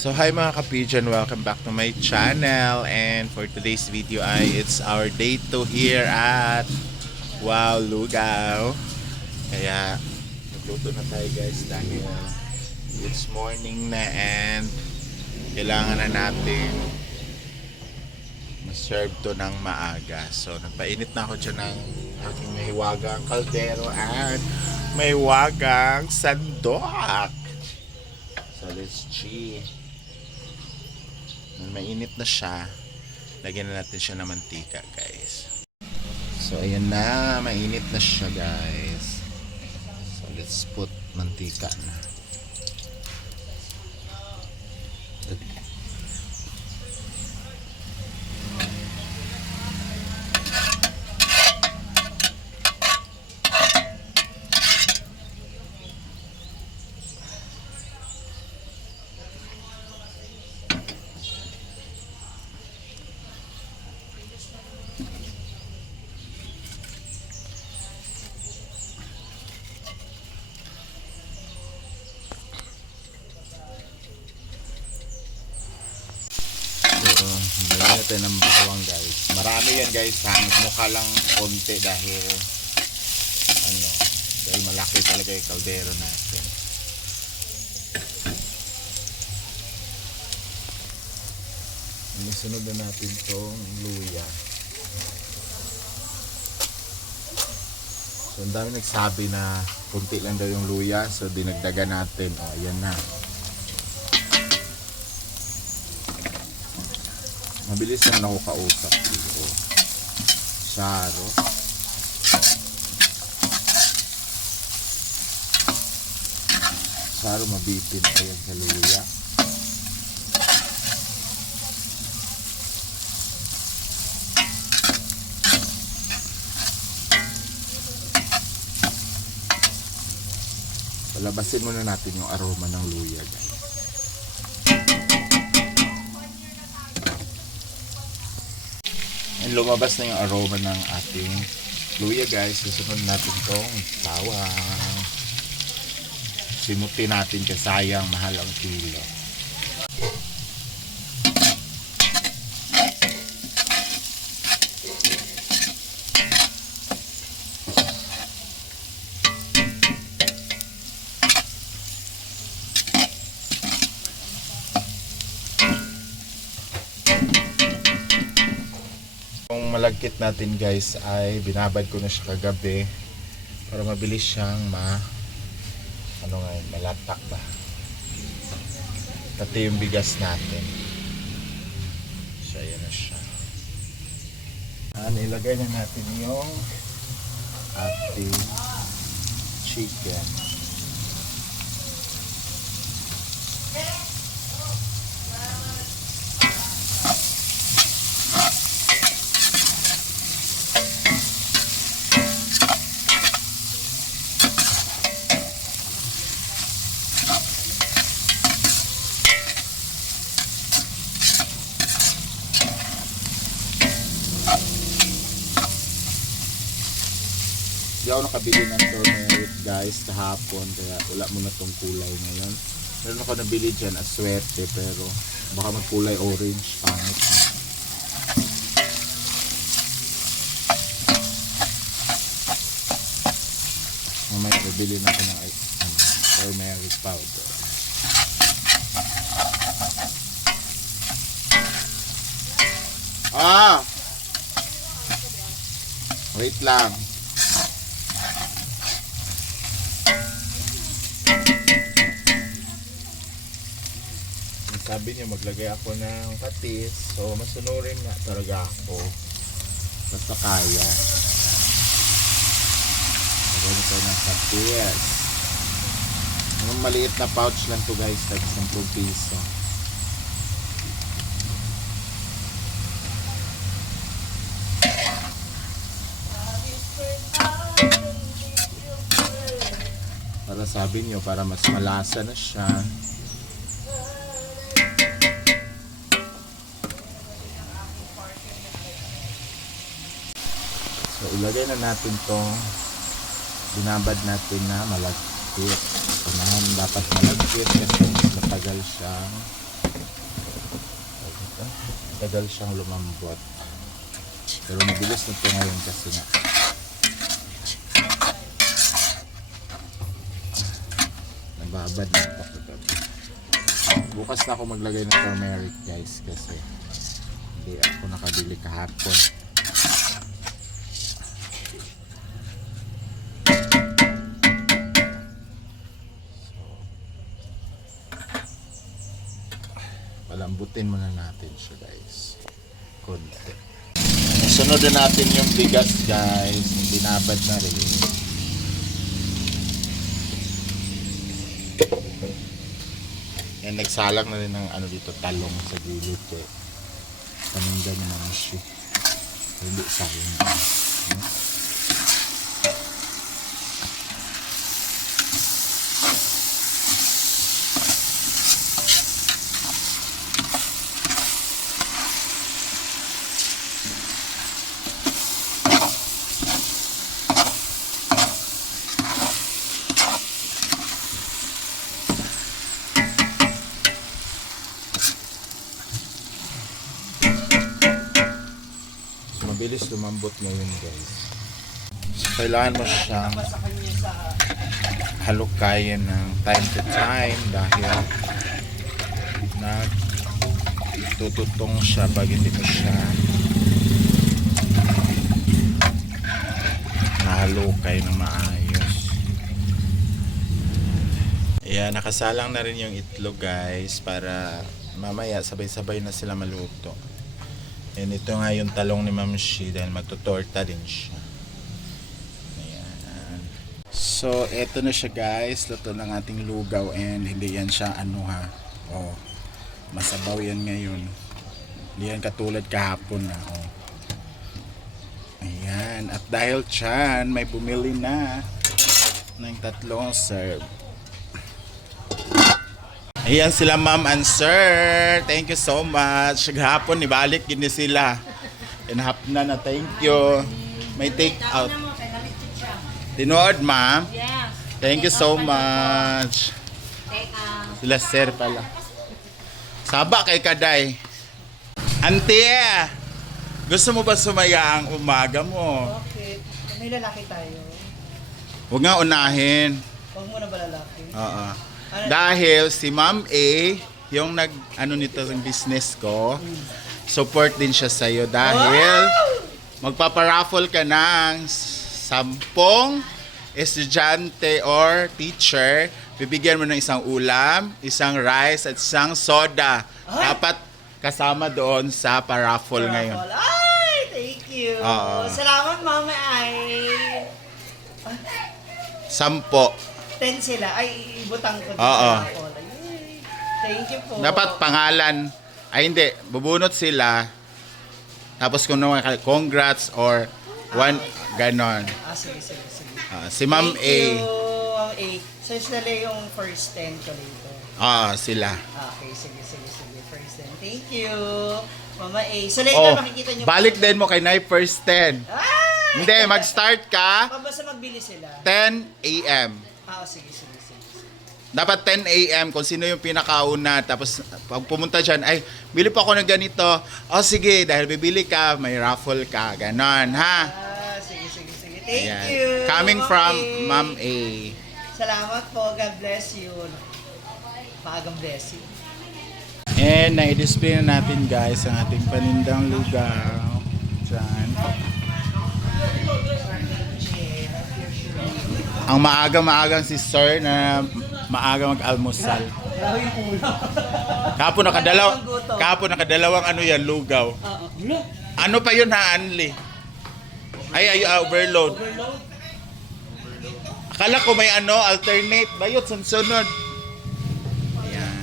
So hi mga kapijan, welcome back to my channel. And for today's video ay it's our day 2 here at Wow Lugaw. Kaya nagluto na tayo guys dahil it's morning na and kailangan na natin ma-serve to ng maaga. So nagpainit na ako dyan ng aking mahiwagang kaldero at mahiwagang sandok. So let's see. Mainit na siya, lagyan na natin siya ng mantika guys. So ayan na, mainit na siya guys. So let's put mantika na. Lagyan natin ng bawang guys. Marami yan guys. Mukha lang konti dahil dahil malaki talaga yung kaldero natin. Sunod na natin tong luya. So ang dami nagsabi na konti lang daw yung luya. So dinagdagan natin. O ayan na. Mabilis naman ako kausap dito. Saro. Saro mabipin pa yan sa luya. Palabasin muna natin yung aroma ng luya guys. Lumabas na yung aroma ng ating luya guys. Susunod natin tong bawang. Simutin natin kasi sayang mahal ang kilo. Malagkit natin guys ay binabad ko na siya kagabi para mabilis siyang malatak ba. Pati yung bigas natin. So ayan na siya. Ilagay na natin yung ating chicken. Hindi ako nakabili ng turmeric guys kahapon kaya wala mo na tong kulay ngayon. Meron ako nabili dyan aswerte pero baka magkulay orange, pangit na. Mamaya nabili na ako ng turmeric powder. Wait lang. Sabi niya maglagay ako ng patis. So masunurin nga talaga ako. Basta kaya. Lagyan ko ng patis. Yung maliit na pouch lang to guys. Like 10 piso. Para sabi niyo para mas malasa na siya. So ilagay na natin tong binabad natin na malagkit. Unahan dapat malagkit kasi mas matagal siyang tagal siyang lumambot. Pero mabilis na ito ngayon kasi nga nababad na ito kagabi. Bukas na ako maglagay ng turmeric guys kasi hindi ako nakabili kahapon. Palambutin muna natin siya guys. Konti. Sunod na natin yung bigas guys. Binabad na rin. Yan, nagsalang na rin ng ano dito, talong sa gilid eh. Paninda naman siya. Hindi sayang. Mabilis lumambot ngayon guys. So, kailangan mo siyang halukayin ng time to time dahil nagtututong siya pag hindi mo siya nahalukay ng maayos. Ayan, nakasalang na rin yung itlog guys para mamaya sabay-sabay na sila maluto. And ito nga yung talong ni Ma'am Shi dahil magtutorta din siya. Ayan. So, eto na siya guys. Luto ng ating lugaw and hindi yan siya ano ha. Oh, masabaw yan ngayon. Hindi yan katulad kahapon na. Oh. Ayan. At dahil dyan, may bumili na ng tatlong serve. Ayan sila ma'am and sir. Thank you so much. Hapon ibalik gini sila. Inhap na thank you. May take out. Tinood ma'am? Yes. Thank you so much. Sila sir pala. Saba kay Kaday. Auntie, gusto mo ba sumaya ang umaga mo? Okay. May lalaki tayo. Huwag nga unahin. Huwag mo na ba lalaki? Oo. Dahil si Ma'am A, yung ano nito ng business ko, support din siya sa'yo dahil magpaparaffle ka ng 10 estudyante or teacher, bibigyan mo ng isang ulam, isang rice at isang soda. Dapat kasama doon sa paraffle ngayon. Ay, thank you. Oo. Salamat, Mama Ay. 10. 10 sila. Ay, ibutang ko din Oo. sa ako. Yay. Thank you po. Dapat pangalan. Ay hindi, bubunot sila. Tapos kung naman congrats or one, ganon. Sige, sige, sige. Si Ma'am A. Thank you, Ma'am A. So, sila yung first 10 ko dito. Sila. Okay, sige, sige, sige. First 10. Thank you, Mama A. So, later makikita nyo. Balik din mo kay Nay first 10. Hindi, mag-start ka Basta magbili sila. 10 a.m. Sige, sige, sige. Dapat 10 a.m. kung sino yung pinakauna. Tapos pag pumunta dyan, ay, bili pa ako ng ganito. Sige, dahil bibili ka, may raffle ka. Ganon, ha? Sige, sige, sige. Thank Ayan. you. Coming from Ma'am A. Salamat po. God bless you. Maagang blessing. And na-display na natin guys ang ating panindang lugaw. Diyan. Ang maaga-maagang si Sir na maaga mag-almusal. Kapon nakadalawang ano yan, lugaw. Ano pa yun ha, Anli? Ay, overload. Akala ko may ano, alternate. Bayot, sunod. Ayan.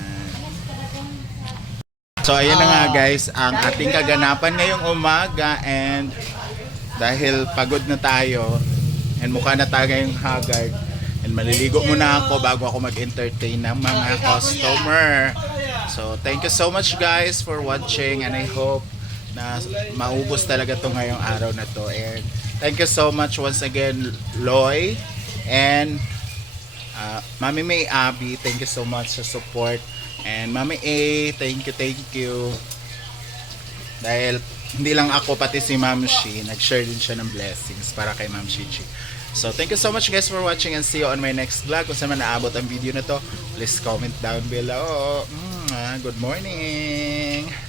So, ayan na nga guys, ang ating kaganapan ngayong umaga. And dahil pagod na tayo, and mukha na tayo ngayong haggard, and maliligo muna ako bago ako mag-entertain ng mga customer. So, thank you so much guys for watching, and I hope na maubos talaga to ngayong araw na to. And thank you so much once again, Loy and Mami May Abby. Thank you so much sa support. And Mami A, thank you, thank you. Dahil hindi lang ako, pati si Ma'am Shi, nag-share din siya ng blessings para kay Ma'am Shichi. So, thank you so much guys for watching and see you on my next vlog. Kung saan man naabot ang video na to, please comment down below. Good morning!